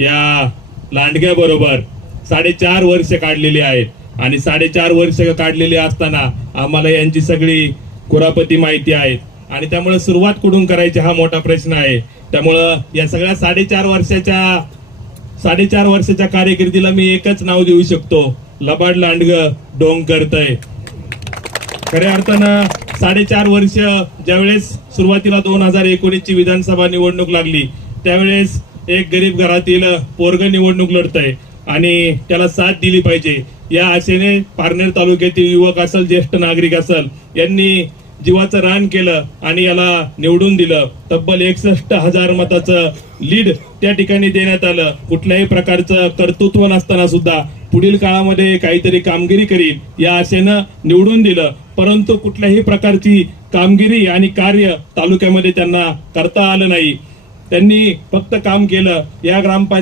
या लांडग्या बरोबर 4.5 वर्ष काढलेली आहेत आणि 4.5 वर्ष काढलेली असताना आम्हाला यांची सगळी कुरापती माहिती आहे आणि त्यामुळे सुरुवात कुठून करायची हा मोठा प्रश्न आहे. त्यामुळं या सगळ्या 4.5 वर्षाच्या कारकिर्दीला मी एकच नाव देऊ शकतो, लबाड लांडग डोंग करतय. खऱ्या अर्थानं 4.5 वर्ष ज्यावेळेस सुरुवातीला 2019 ची विधानसभा निवडणूक लागली त्यावेळेस एक गरीब घरातील पोरग निवडणूक लढतय आणि त्याला साथ दिली पाहिजे या आशेने पारनेर तालुक्यातील युवक असेल, ज्येष्ठ नागरिक असेल, यांनी जीवाचं रान केलं आणि याला निवडून दिलं. तब्बल 61,000 मताचं लीड त्या ठिकाणी देण्यात आलं. कुठल्याही प्रकारचं कर्तृत्व नसताना सुद्धा पुढील काळामध्ये काहीतरी कामगिरी करील या आशेनं निवडून दिलं. परंतु कुठल्याही प्रकारची कामगिरी आणि कार्य तालुक्यामध्ये त्यांना करता आलं नाही. त्यांनी फक्त काम केलं. या ग्रामपंचायत